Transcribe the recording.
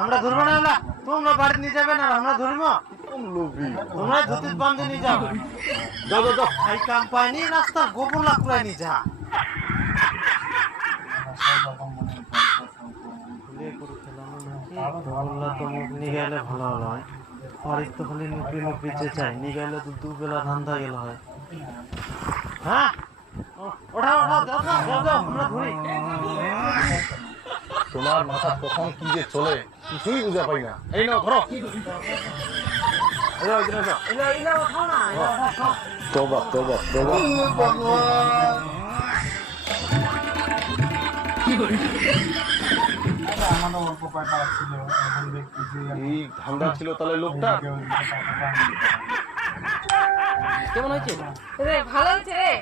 আমরা ধরবো না, তোমরা বাড়ি নিয়ে যাবে না, আমরা ধরবো। তোমরা ধুতির বান্ধে নিয়ে যাও, এই কাম পাইনি রাস্তা গোবর লাকুড়ায় নিয়ে যা। তো মুখ নিয়ে গেলে ভালো হলো হয়, পরের তো খালি নুকরি চেঁচাই নিয়ে গেলে তো দুবেলা ধান্দা গেল হয়। হ্যাঁ ওঠা আমরা ধরি। তোমার মাথা কখন কি যে চলে কিছুই বুঝা পাই না। এই নাও ধরো। তোবা তোবা তোবা। এই ধান্দা ছিল তাহলে লোকটা। কেমন হয়েছে? ভালো হয়েছে রে।